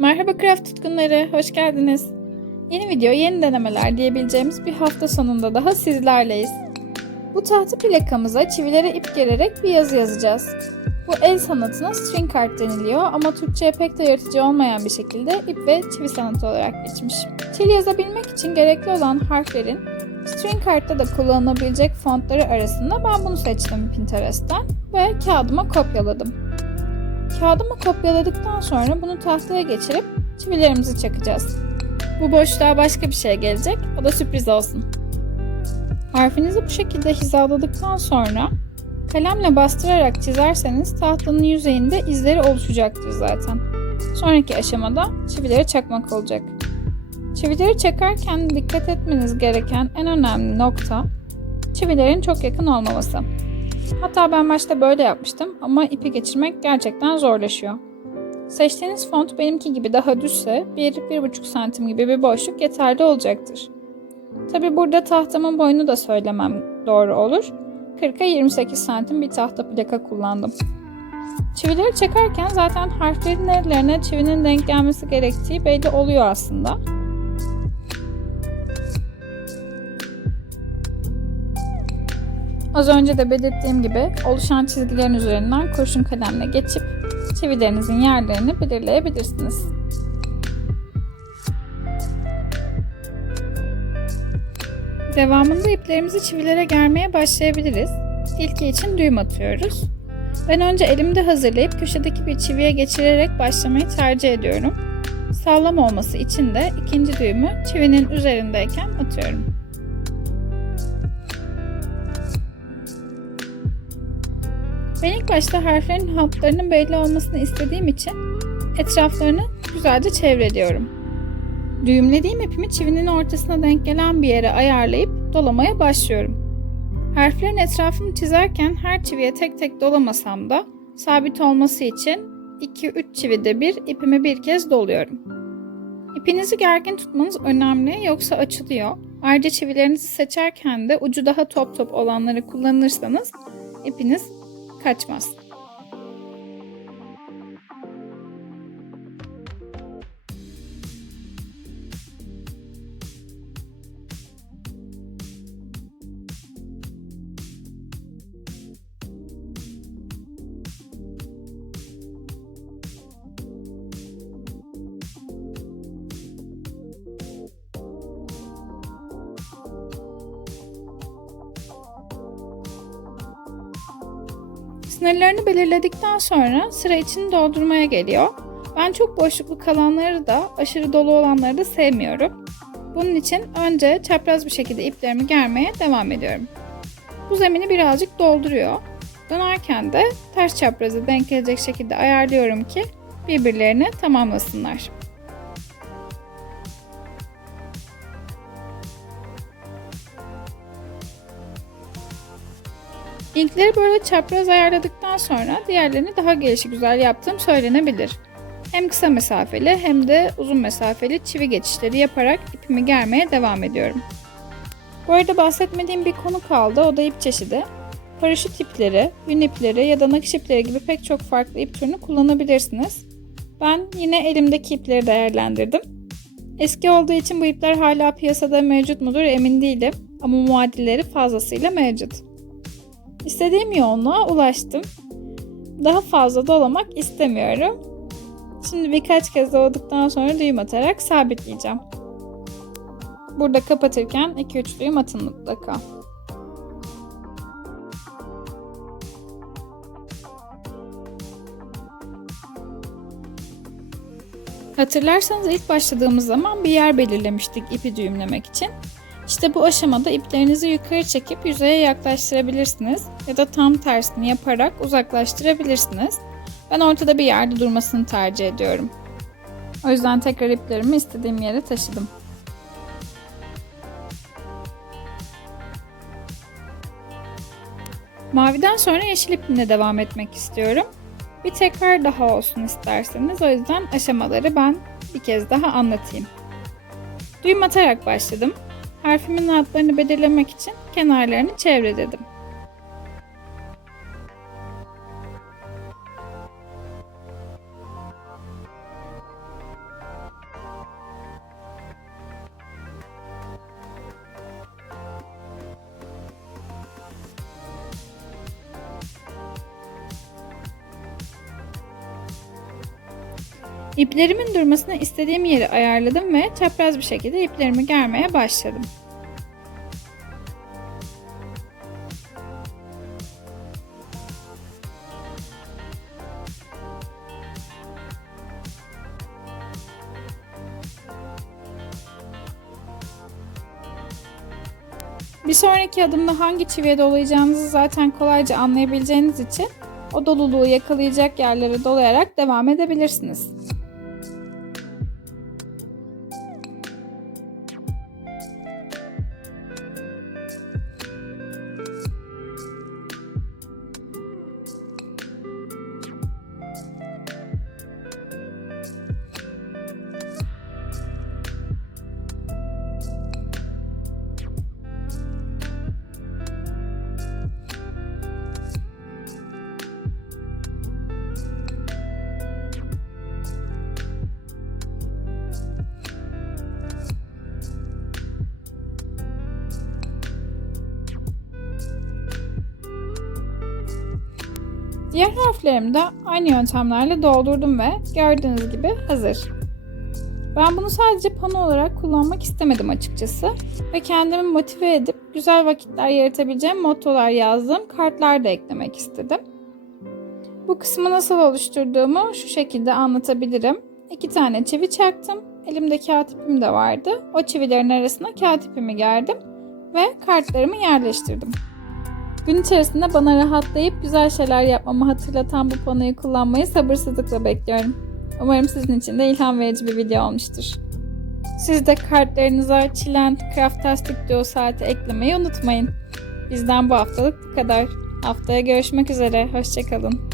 Merhaba craft tutkunları, hoş geldiniz. Yeni video, yeni denemeler diyebileceğimiz bir hafta sonunda daha sizlerleyiz. Bu tahta plakamıza çivilere ip gererek bir yazı yazacağız. Bu el sanatına string art deniliyor ama Türkçe'ye pek de yaratıcı olmayan bir şekilde ip ve çivi sanatı olarak geçmiş. Çivi yazabilmek için gerekli olan harflerin string art'ta da kullanılabilecek fontları arasında ben bunu seçtim Pinterest'ten ve kağıdıma kopyaladım. Kağıdımı kopyaladıktan sonra bunu tahtaya geçirip çivilerimizi çakacağız. Bu boşluğa başka bir şey gelecek, o da sürpriz olsun. Harfinizi bu şekilde hizaladıktan sonra kalemle bastırarak çizerseniz tahtanın yüzeyinde izleri oluşacaktır zaten. Sonraki aşamada çivileri çakmak olacak. Çivileri çakarken dikkat etmeniz gereken en önemli nokta çivilerin çok yakın olmaması. Hatta ben başta böyle yapmıştım ama ipi geçirmek gerçekten zorlaşıyor. Seçtiğiniz font benimki gibi daha düzse 1-1,5 santim gibi bir boşluk yeterli olacaktır. Tabi burada tahtamın boyunu da söylemem doğru olur. 40'a 28 santim bir tahta plaka kullandım. Çivileri çekerken zaten harflerin nerelerine çivinin denk gelmesi gerektiği belli oluyor aslında. Az önce de belirttiğim gibi oluşan çizgilerin üzerinden kurşun kalemle geçip çivilerinizin yerlerini belirleyebilirsiniz. Devamında iplerimizi çivilere germeye başlayabiliriz. İlki için düğüm atıyoruz. Ben önce elimde hazırlayıp köşedeki bir çiviye geçirerek başlamayı tercih ediyorum. Sağlam olması için de ikinci düğümü çivinin üzerindeyken atıyorum. Ben ilk başta harflerin hatlarının belli olmasını istediğim için etraflarını güzelce çevreliyorum. Düğümlediğim ipimi çivinin ortasına denk gelen bir yere ayarlayıp dolamaya başlıyorum. Harflerin etrafını çizerken her çiviye tek tek dolamasam da sabit olması için 2-3 çivide bir ipimi bir kez doluyorum. İpinizi gergin tutmanız önemli yoksa açılıyor. Ayrıca çivilerinizi seçerken de ucu daha top top olanları kullanırsanız ipiniz kaçmaz. Sınırlarını belirledikten sonra sıra için doldurmaya geliyor. Ben çok boşluklu kalanları da aşırı dolu olanları da sevmiyorum. Bunun için önce çapraz bir şekilde iplerimi germeye devam ediyorum. Bu zemini birazcık dolduruyor. Dönerken de ters çapraza denk gelecek şekilde ayarlıyorum ki birbirlerini tamamlasınlar. İlkleri böyle çapraz ayarladıktan sonra diğerlerini daha gelişigüzel yaptığım söylenebilir. Hem kısa mesafeli hem de uzun mesafeli çivi geçişleri yaparak ipimi germeye devam ediyorum. Bu arada bahsetmediğim bir konu kaldı, o da ip çeşidi. Paraşüt ipleri, yün ipleri ya da nakış ipleri gibi pek çok farklı ip türünü kullanabilirsiniz. Ben yine elimdeki ipleri değerlendirdim. Eski olduğu için bu ipler hala piyasada mevcut mudur emin değilim ama muadilleri fazlasıyla mevcut. İstediğim yoğunluğa ulaştım. Daha fazla dolamak istemiyorum. Şimdi birkaç kez doladıktan sonra düğüm atarak sabitleyeceğim. Burada kapatırken 2-3 düğüm atın mutlaka. Hatırlarsanız ilk başladığımız zaman bir yer belirlemiştik ipi düğümlemek için. İşte bu aşamada iplerinizi yukarı çekip yüzeye yaklaştırabilirsiniz ya da tam tersini yaparak uzaklaştırabilirsiniz. Ben ortada bir yerde durmasını tercih ediyorum. O yüzden tekrar iplerimi istediğim yere taşıdım. Maviden sonra yeşil ipimle devam etmek istiyorum. Bir tekrar daha olsun isterseniz, o yüzden aşamaları ben bir kez daha anlatayım. Düğüm atarak başladım. Harfimin hatlarını belirlemek için kenarlarını çevreledim. İplerimin durmasını istediğim yeri ayarladım ve çapraz bir şekilde iplerimi germeye başladım. Bir sonraki adımda hangi çiviye dolayacağınızı zaten kolayca anlayabileceğiniz için o doluluğu yakalayacak yerlere dolayarak devam edebilirsiniz. Diğer harflerimi de aynı yöntemlerle doldurdum ve gördüğünüz gibi hazır. Ben bunu sadece pano olarak kullanmak istemedim açıkçası ve kendimi motive edip güzel vakitler yaratabileceğim mottolar yazdığım kartlar da eklemek istedim. Bu kısmı nasıl oluşturduğumu şu şekilde anlatabilirim. 2 tane çivi çaktım. Elimde kağıt ipim de vardı. O çivilerin arasına kağıt ipimi gerdim ve kartlarımı yerleştirdim. Gün içerisinde bana rahatlayıp güzel şeyler yapmamı hatırlatan bu panoyu kullanmayı sabırsızlıkla bekliyorum. Umarım sizin için de ilham verici bir video olmuştur. Siz de kartlarınıza Chilend Craftastic Duo saati eklemeyi unutmayın. Bizden bu haftalık bu kadar. Haftaya görüşmek üzere. Hoşça kalın.